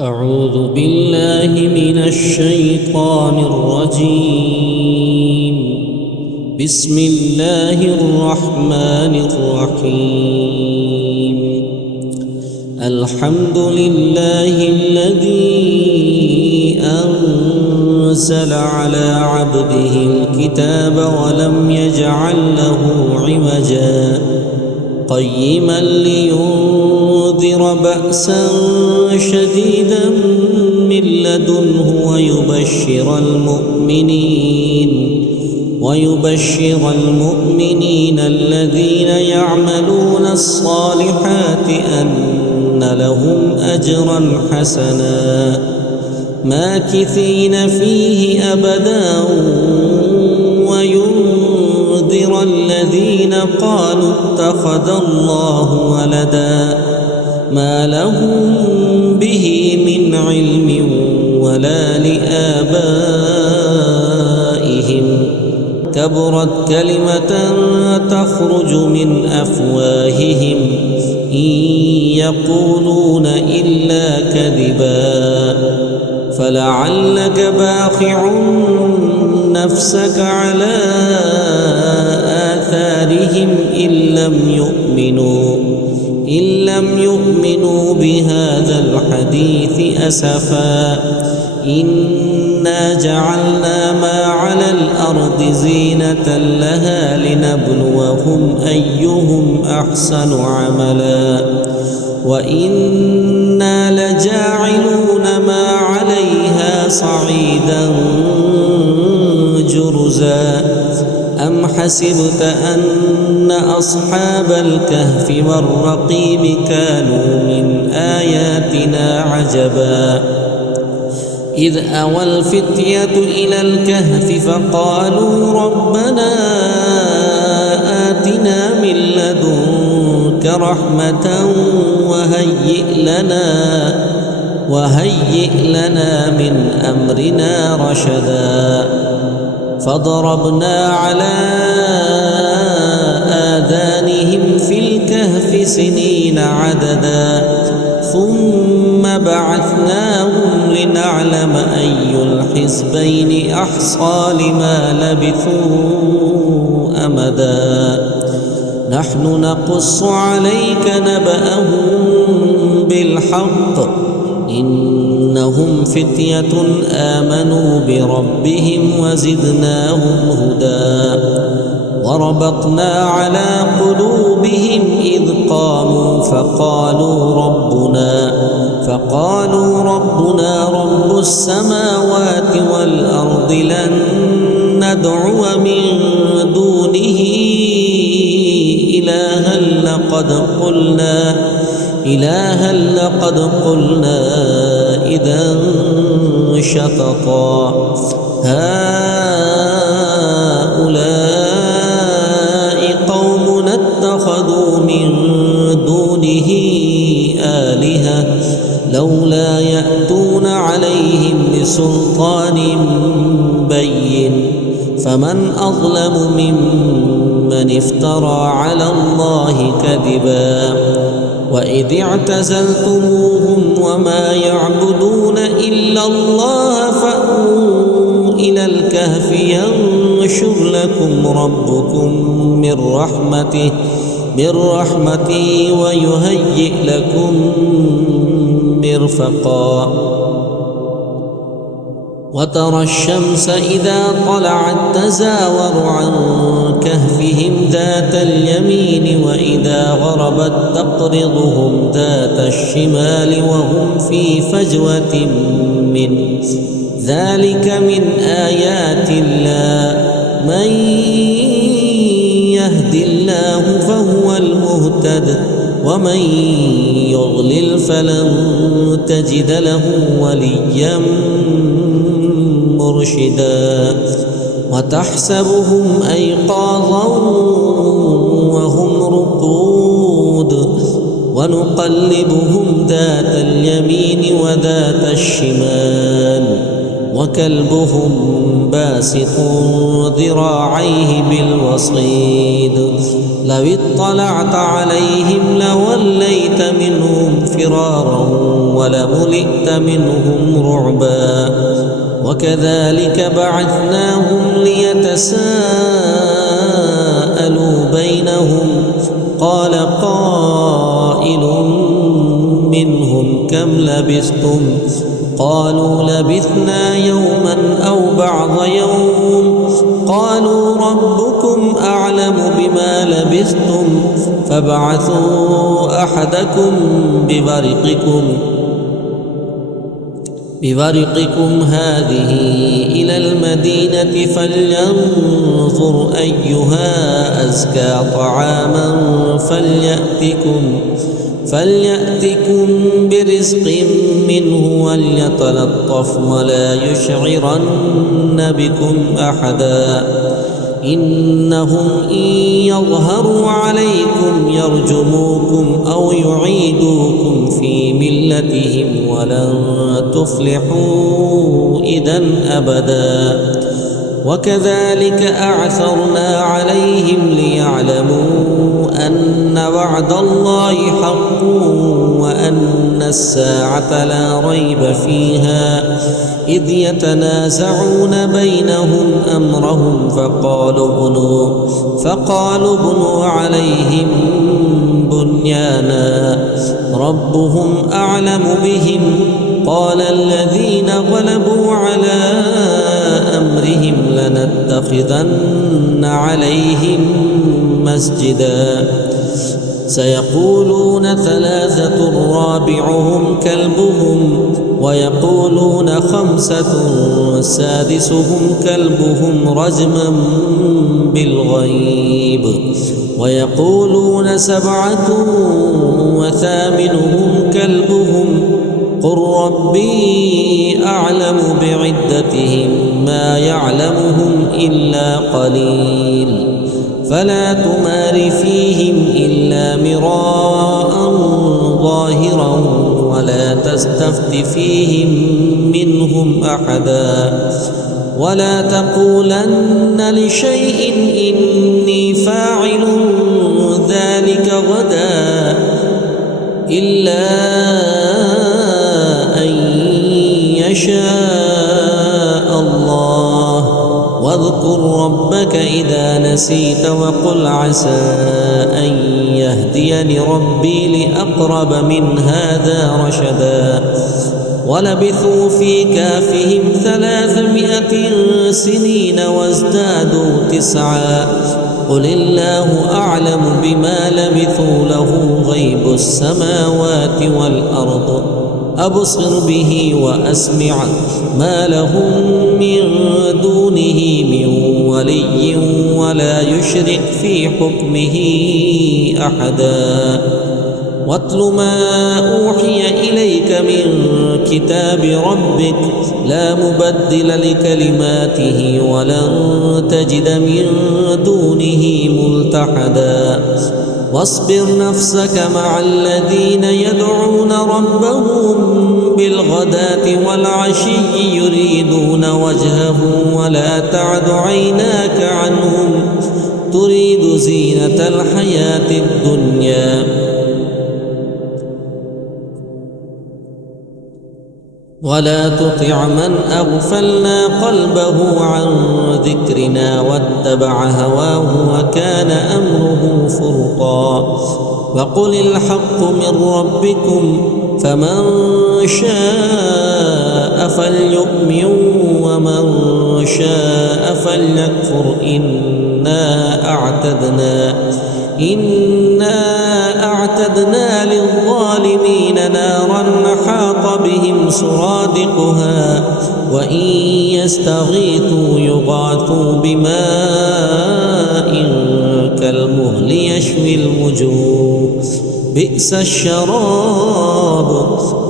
أعوذ بالله من الشيطان الرجيم. بسم الله الرحمن الرحيم. الحمد لله الذي أنزل على عبده الكتاب ولم يجعل له عوجا قيما لينذر بأسا شديدا من لدنه ويبشر المؤمنين الذين يعملون الصالحات أن لهم أجرا حسنا ماكثين فيه أبدا وينذر الذين قالوا اتخذ الله ولدا ما لهم به من علم ولا لآبائهم كبرت كلمة تخرج من أفواههم إن يقولون إلا كذبا فلعلك باخع نفسك على آثارهم إن لم يؤمنوا بهذا الحديث أسفا إنا جعلنا ما على الأرض زينة لها لنبلوهم أيهم أحسن عملا وإنا لجاعلون ما عليها صعيدا جرزا أم حسبت أن أصحاب الكهف والرقيم كانوا من آياتنا عجبا إذ أوى الفتية إلى الكهف فقالوا ربنا آتنا من لدنك رحمة وهيئ لنا من أمرنا رشدا فضربنا على آذانهم في الكهف سنين عددا ثم بعثناهم لنعلم أي الحزبين أحصى لما لبثوا أمدا نحن نقص عليك نبأهم بالحق إنهم فتية آمنوا بربهم وزدناهم هدى وربطنا على قلوبهم إذ قاموا فقالوا ربنا رب السماوات والأرض لن ندعو من دونه إلها لقد قلنا إذا شططا هؤلاء قومنا اتخذوا من دونه آلهة لولا يأتون عليهم بسلطان بين فمن أظلم ممن افترى على الله كذبا وإذ اعتزلتموهم وما يعبدون إلا الله فأووا إلى الكهف ينشر لكم ربكم من رحمته ويهيئ لكم مرفقا وترى الشمس إذا طلعت تزاور عن كهفهم ذات اليمين وإذا غربت تقرضهم ذات الشمال وهم في فجوة منه ذلك من آيات الله من يهد الله فهو المهتد ومن يضلل فلن تجد له وليا مرشدا وتحسبهم أيقاظا وهم رقود ونقلبهم ذات اليمين وذات الشمال وكلبهم باسط ذراعيه بالوصيد لو اطلعت عليهم لوليت منهم فرارا ولملئت منهم رعبا وكذلك بعثناهم ليتساءلوا بينهم قال قائل منهم كم لبثتم قالوا لبثنا يوما أو بعض يوم قالوا ربكم أعلم بما لبثتم فابعثوا أحدكم ببرقكم هذه إلى المدينة فلينظر أيها أزكى طعاما فليأتكم برزق منه وليتلطف ولا يشعرن بكم أحدا إنهم إن يظهروا عليكم يرجموكم أو يعيدوكم في ملتهم ولن تفلحوا إذا أبدا وكذلك أعثرنا عليهم ليعلموا أن وعد الله حق وأن الساعة لا ريب فيها إذ يتنازعون بينهم أمرهم فقالوا بنوا عليهم بنيانا ربهم أعلم بهم قال الذين غلبوا على أمرهم لنتخذن عليهم مسجدا سيقولون ثلاثة رابعهم كلبهم ويقولون خمسة سادسهم كلبهم رجما بالغيب ويقولون سبعة وثامنهم كلبهم قل ربي أعلم بعدتهم ما يعلمهم إلا قليل فلا تمار فيهم إلا مراء ظاهرا ولا تستفت فيهم منهم أحدا ولا تقولن لشيء إني فاعل ذلك غدا إلا أن يشاء الله واذكر ربك إذا نسيت وقل عسى أن يهديني ربي لأقرب من هذا رشدا ولبثوا في كهفهم 300 سنين وازدادوا 9 قل الله أعلم بما لبثوا له غيب السماوات والأرض أبصر به وأسمع ما لهم من دونه من ولي ولا يشرك في حكمه أحدا واتل ما أوحي إليك من كتاب ربك لا مبدل لكلماته ولن تجد من دونه ملتحدا واصبر نفسك مع الذين يدعون ربهم بالغداة والعشي يريدون وجهه ولا تعد عيناك عنهم تريد زينة الحياة الدنيا ولا تطع من أغفلنا قلبه عن ذكرنا واتبع هواه وكان أمره فرطا وقل الحق من ربكم فمن شاء فليؤمن ومن شاء فليكفر إنا أعتدنا للظالمين نارا حاط بهم سرادقها وإن يستغيثوا يغاثوا بماء كالمهل يشوي الوجوه بئس الشراب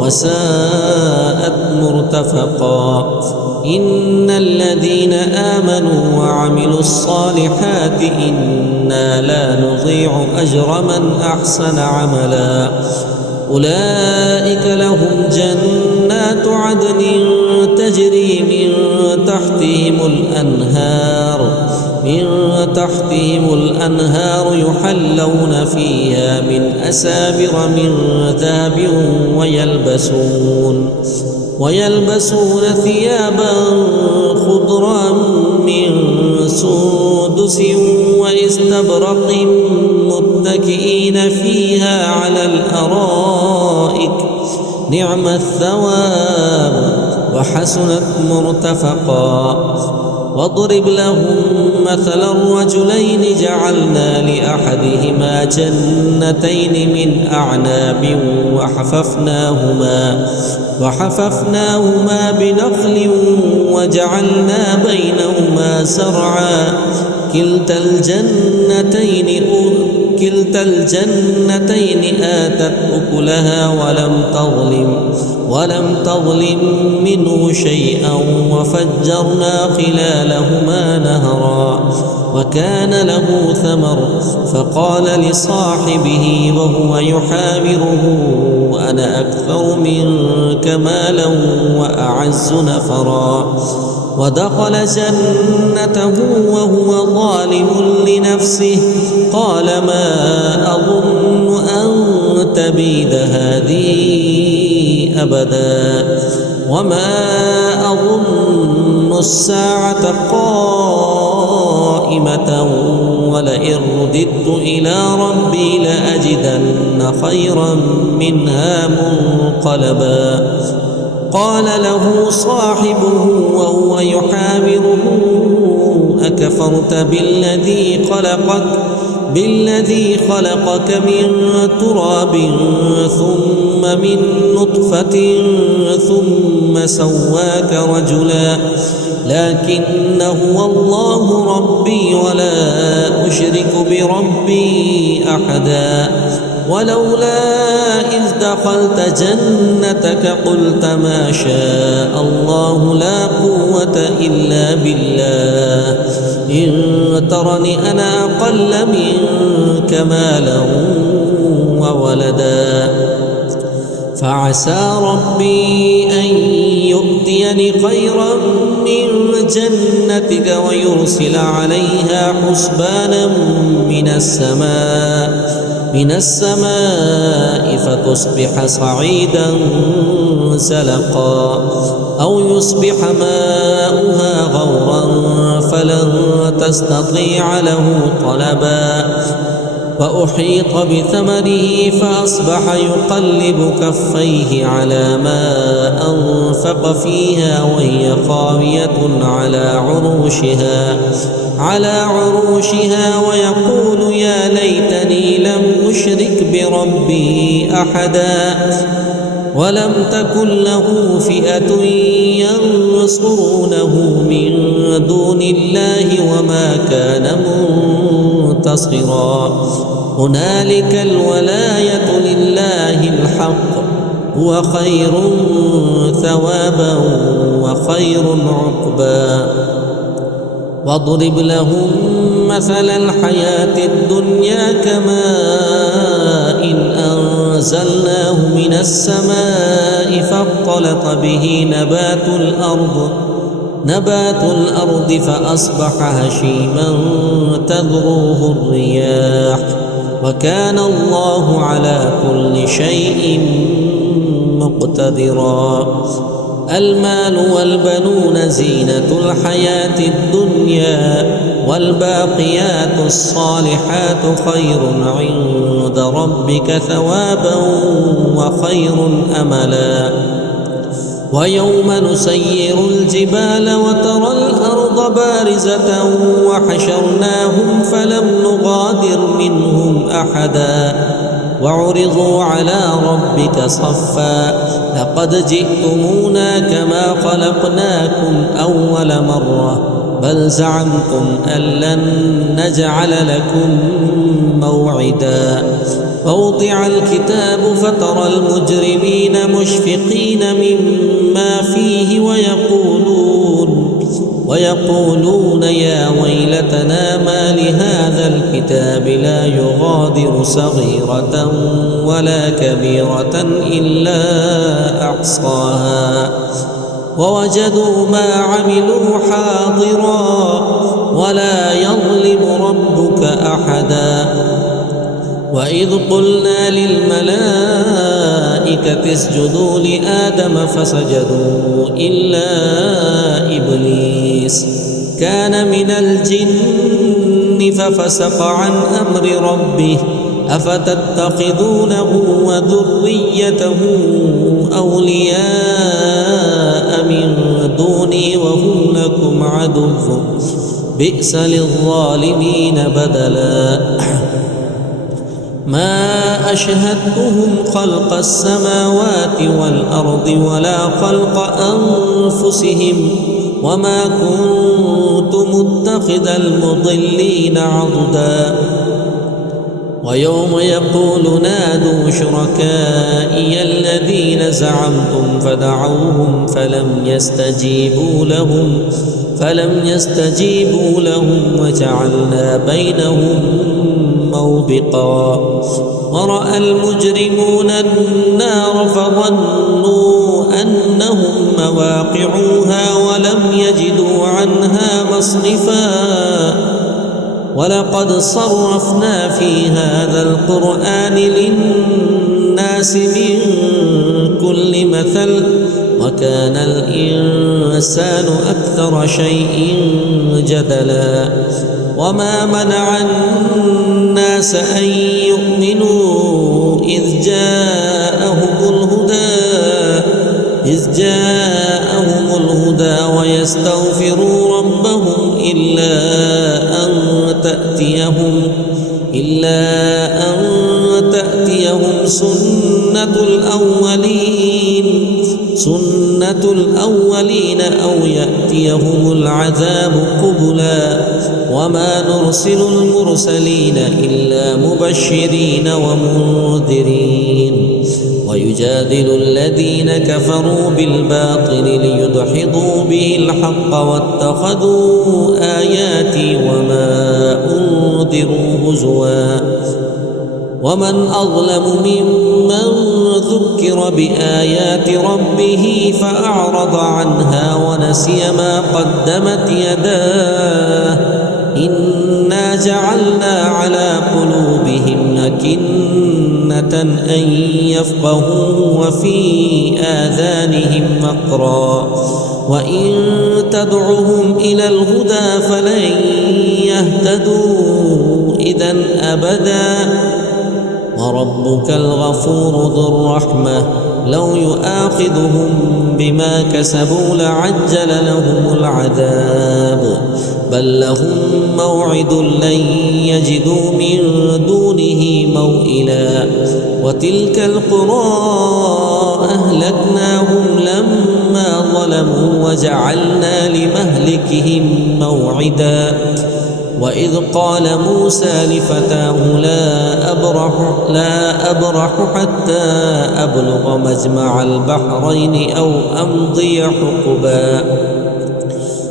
وساءت مرتفقا إن الذين آمنوا وعملوا الصالحات إنا لا نضيع أجر من أحسن عملا أولئك لهم جنات عدن تجري من تحتهم الأنهار يحلون فيها من أساور من ذهب ويلبسون ثيابا خضرا من سندس واستبرق متكئين فيها على الأرائك نعم الثواب وحسنت مرتفقا. واضرب لهم مثل الرجلين جعلنا لأحدهما جنتين من أعناب وحففناهما بنخل وجعلنا بينهما زرعا كلتا الجنتين آتت أكلها ولم تظلم منه شيئا وفجرنا خلالهما نهرا وكان له ثمر فقال لصاحبه وهو يحاوره أنا أكثر منك مالا وأعز نفرا. ودخل جنته وهو ظالم لنفسه قال ما أظن أن تبيد هذه أبدا وما أظن الساعة قائمة ولئن رددت إلى ربي لأجدن خيرا منها منقلبا. قال له صاحبه وهو يحاوره أكفرت بالذي خلقك من تراب ثم من نطفة ثم سواك رجلا لكن هو الله ربي ولا أشرك بربي أحدا. ولولا إذ دخلت جنتك قلت ما شاء الله لا قوة إلا بالله إن ترني أنا أقل منك مالا وولدا فعسى ربي أن يؤتيني خيرا من جنتك ويرسل عليها حسبانا من السماء فتصبح صعيدا زلقا أو يصبح ماؤها غورا فلن تستطيع له طلبا. وأحيط بثمره فأصبح يقلب كفيه على ما أنفق فيها وهي خاوية على عروشها ويقول يا ليتني لم أشرك بربي أحدا ولم تكن له فئة ينصرونه من دون الله وما كان منتصرا. هنالك الولاية لله الحق هو خير ثوابا وخير عقبا. واضرب لهم مثل الحياة الدنيا كماء أنزلناه من السماء فاختلط به نبات الأرض فأصبح هشيما تذروه الرياح وكان الله على كل شيء مقتدرا. المال والبنون زينة الحياة الدنيا والباقيات الصالحات خير عند ربك ثوابا وخير أملا. ويوم نسير الجبال وترى الأرض بارزة وحشرناهم فلم نغادر منهم أحدا وعرضوا على ربك صفا لقد جئتمونا كما خلقناكم أول مرة بل زعمتم أن لن نجعل لكم موعدا. فوضع الكتاب فترى المجرمين مشفقين مما فيه ويقولون يا ويلتنا ما لهذا الكتاب لا يغادر صغيرة ولا كبيرة إلا أحصاها ووجدوا ما عملوا حاضرا ولا يظلم ربك أحدا. وإذ قلنا للملائكة اسجدوا لآدم فسجدوا إلا إبليس كان من الجن ففسق عن أمر ربه أفتتخذونه وذريته أولياء من دوني وهم لكم عدو بئس للظالمين بدلا. ما أشهدتهم خلق السماوات والأرض ولا خلق أنفسهم وما كنت متخذ المضلين عضدا. ويوم يقول نادوا شركائي الذين زعمتم فدعوهم فلم يستجيبوا لهم وجعلنا بينهم موبقا. ورأى المجرمون النار فظنوا أنهم مواقعوها ولم يجدوا عنها مصرفا. ولقد صرفنا في هذا القرآن للناس من كل مثل وكان الإنسان أكثر شيء جدلا. وما منع الناس أن يؤمنوا إذ جاءهم الهدى ويستغفروا ربهم إلا أن تأتيهم سنة الأولين أو يأتيهم العذاب قبلا. وما نرسل المرسلين إلا مبشرين ومنذرين. ويجادل الذين كفروا بالباطل ليدحضوا به الحق واتخذوا آياتي وما أنذروا هزوا. ومن أظلم ممن ذكر بآيات ربه فأعرض عنها ونسي ما قدمت يداه إنا جعلنا على قلوبهم أكنة أن يفقهوا وفي آذانهم وقرا وإن تدعهم إلى الهدى فلن يهتدوا إذا أبدا. وربك الغفور ذو الرحمة لو يؤاخذهم بما كسبوا لعجل لهم العذاب بل لهم موعد لن يجدوا من دونه موئلا. وتلك القرى أهلكناهم لما ظلموا وجعلنا لمهلكهم موعدا. وإذ قال موسى لفتاه لا أبرح حتى أبلغ مجمع البحرين أو أمضي حقبا.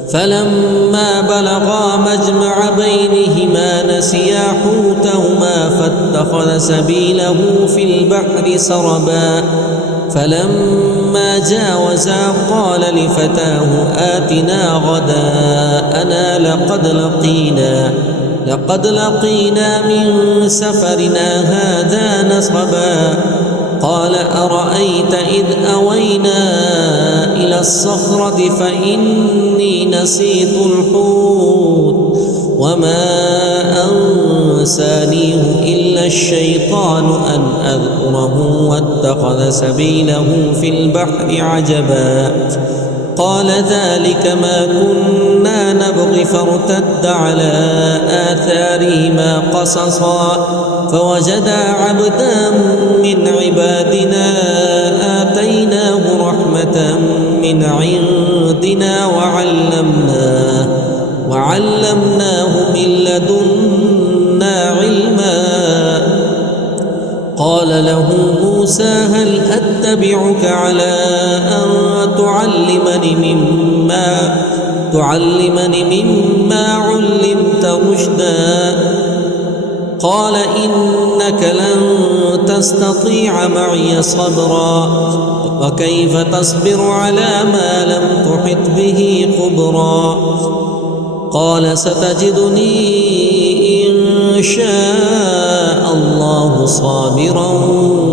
فلما بلغا مجمع بينهما نسيا حوتهما فاتخذ سبيله في البحر سربا. فلما جاوزا قال لفتاه آتنا غداءنا لقد لقينا من سفرنا هذا نصبا. قال أرأيت إذ أوينا إلى الصخرة فإني نسيت الحوت وما أنسانيه إلا الشيطان أن أذكره واتخذ سبيله في البحر عجبا. قال ذلك ما كنا نبغي فارتد على آثارهما قصصا فوجدا عبدا من عبادنا آتيناه رحمة من عندنا وعلمناه من لدنا علما. قال له موسى هل أتبعك على أن تعلمني مما علمت رشدا. قال إنك لن تستطيع معي صبرا وكيف تصبر على ما لم تحط به خبرا. قال ستجدني إن شاء الله صابرا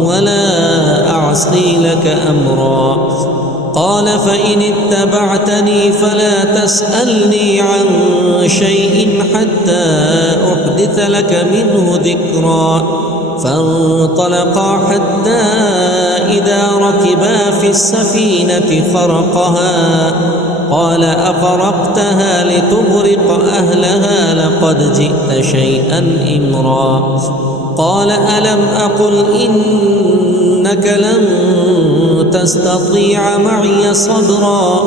ولا أعصي لك أمرا. قال فإن اتبعتني فلا تسألني عن شيء حتى أحدث لك منه ذكرا. فانطلقا حتى إذا ركبا في السفينة خرقها قال أخرقتها لتغرق أهلها لقد جئت شيئا إمرا. قال ألم أقل إنك لن تستطيع معي صبرا.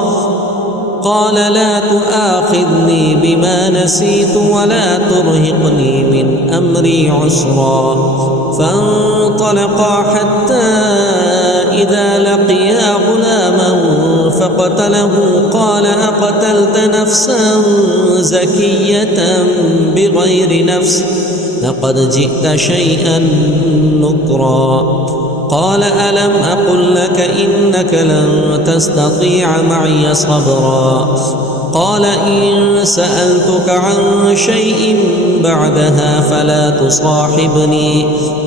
قال لا تؤاخذني بما نسيت ولا ترهقني من أمري عسرا. فانطلقا حتى إذا لقيا غلاما فقتله قال أقتلت نفسا زكية بغير نفس لقد جئت شيئا نكرا. قال ألم أقل لك إنك لن تستطيع معي صبرا. قال إن سألتك عن شيء بعدها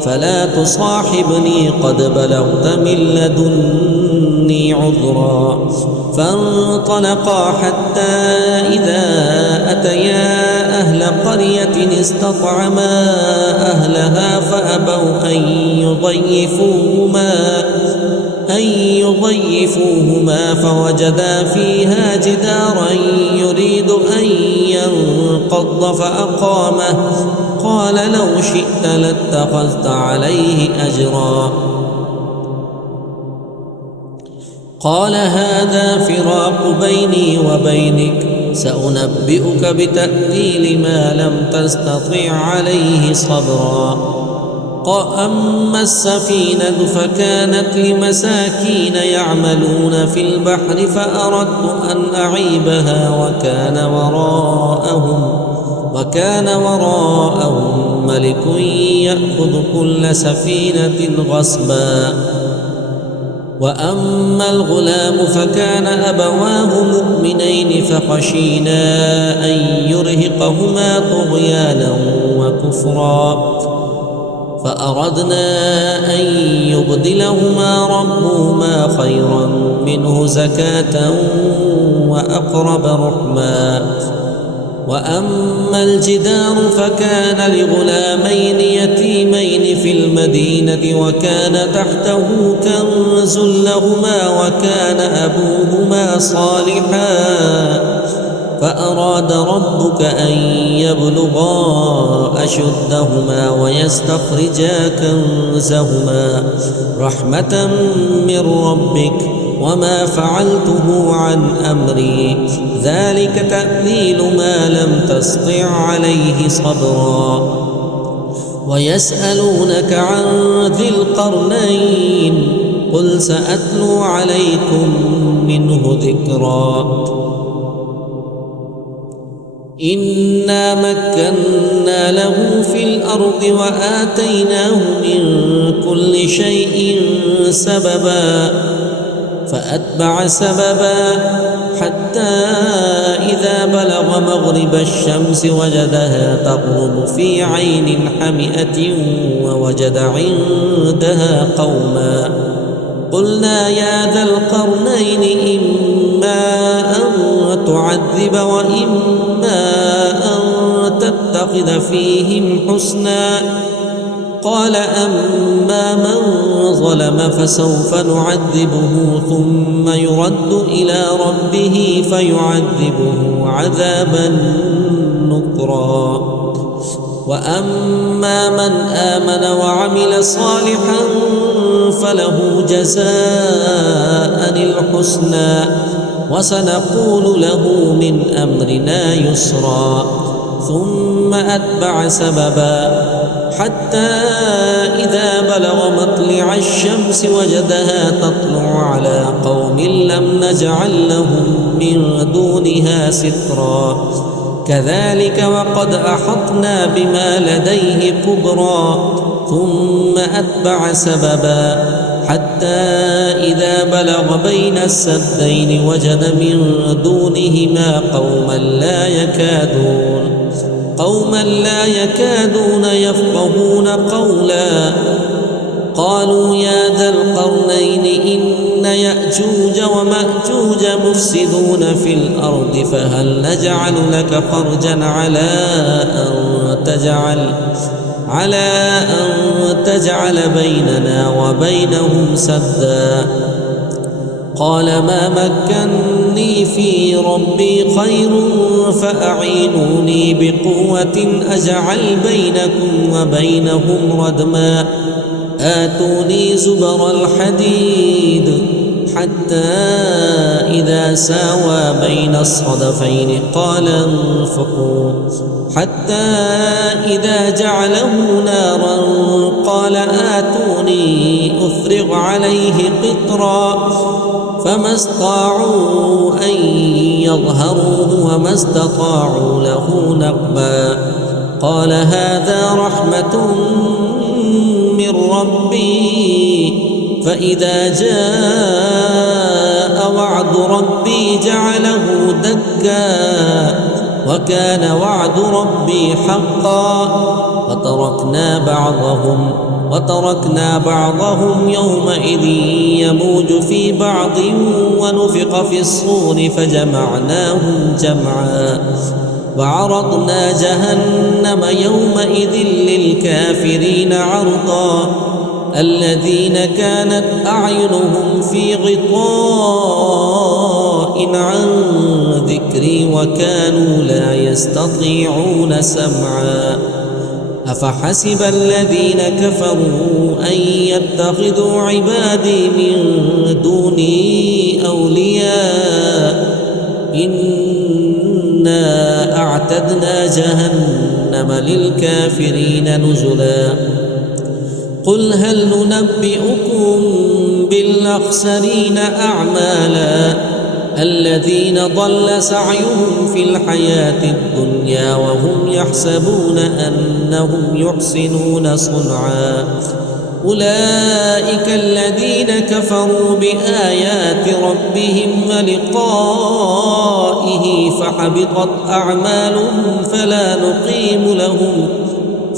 فلا تصاحبني قد بلغت من لدني عذرا. فانطلقا حتى إذا أتيا أهل قرية استطعما أهلها فأبوا أن يضيفوهما فوجدا فيها جدارا يريد أن ينقض فأقامه. قال لو شئت لاتخذت عليه أجرا. قال هذا فراق بيني وبينك سأنبئك بتأويل ما لم تستطع عليه صبرا. أما السفينة فكانت لمساكين يعملون في البحر فأردت أن أعيبها وكان وراءهم ملك يأخذ كل سفينة غصبا. وأما الغلام فكان أبواه مؤمنين فخشينا أن يرهقهما طغيانا وكفرا فأردنا أن يبدلهما ربهما خيرا منه زكاة وأقرب رحما. وأما الجدار فكان لغلامين يتيمين في المدينة وكان تحته كنز لهما وكان أبوهما صالحا فأراد ربك أن يبلغا أشدهما ويستخرجا كنزهما رحمة من ربك وما فعلته عن أمري ذلك تأويل ما لم تسطع عليه صبرا. ويسألونك عن ذي القرنين قل سأتلو عليكم منه ذكرا. إنا مكنا له في الأرض وآتيناه من كل شيء سببا فأتبع سببا حتى إذا بلغ مغرب الشمس وجدها تغرب في عين حمئة ووجد عندها قوما قلنا يا ذا القرنين إما أن تعذب وإما أن تتخذ فيهم حسنا. قال أما من ظلم فسوف نعذبه ثم يرد إلى ربه فيعذبه عذابا نكرا. وأما من آمن وعمل صالحا فله جزاء الحسنى وسنقول له من أمرنا يسرا. ثم أتبع سببا حتى إذا بلغ مطلع الشمس وجدها تطلع على قوم لم نجعل لهم من دونها سترا. كذلك وقد أحطنا بما لديه كبرا. ثم أتبع سببا حتى إذا بلغ بين السدين وجد من دونهما قوما لا يكادون يفقهون قولا. قالوا يا ذا القرنين إن يأجوج ومأجوج مفسدون في الأرض فهل نجعل لك خرجا على أن تجعل بيننا وبينهم سدا. قال ما مكني في ربي خير فأعينوني بقوة أجعل بينكم وبينهم ردما. آتوني زبر الحديد حتى إذا ساوى بين الصدفين قال انفخوا حتى إذا جعله نارا قال آتوني أفرغ عليه قطرا. فما استطاعوا أن يظهروه وما استطاعوا له نقبا. قال هذا رحمة من ربي فإذا جاء وعد ربي جعله دكا وكان وعد ربي حقا. وتركنا بعضهم يومئذ يموج في بعض ونفخ في الصور فجمعناهم جمعا. وعرضنا جهنم يومئذ للكافرين عرضا. الذين كانت أعينهم في غطاء عن ذكري وكانوا لا يستطيعون سمعا. أفحسب الذين كفروا أن يتخذوا عبادي من دوني أولياء إنا أعتدنا جهنم للكافرين نزلا. قل هل ننبئكم بالأخسرين أعمالا الذين ضل سعيهم في الحياة الدنيا وهم يحسبون أنهم يحسنون صنعا. أولئك الذين كفروا بآيات ربهم ولقائه فحبطت أعمالهم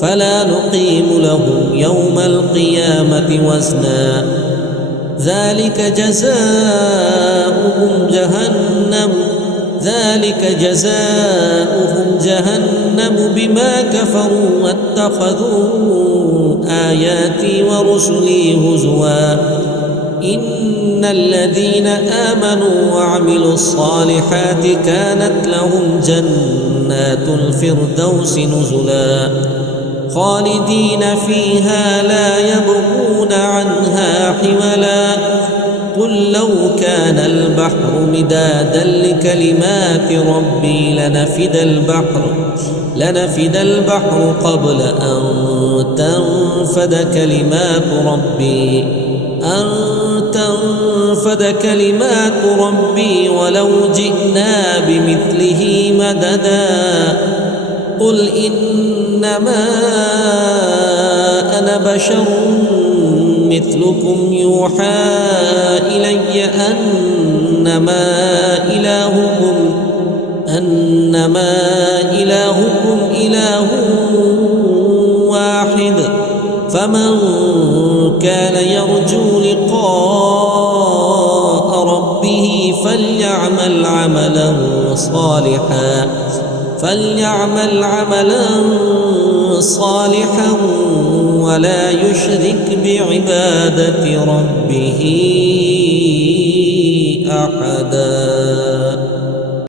فلا نقيم لهم يوم القيامة وزنا. ذلك جزاؤهم جهنم بما كفروا واتخذوا آياتي ورسلي هزوا. إن الذين آمنوا وعملوا الصالحات كانت لهم جنات الفردوس نزلا خالدين فيها لا يبغون عنها حولا. قل لو كان البحر مدادا لكلمات ربي لنفد البحر قبل أن تنفد كلمات ربي ولو جئنا بمثله مددا. قل إنما أنا بشر مثلكم يوحى إلي أنما إلهكم إله واحد. فمن كان يرجو لقاء ربه فليعمل عملا صالحا ولا يشرك بعبادة ربه أحدا.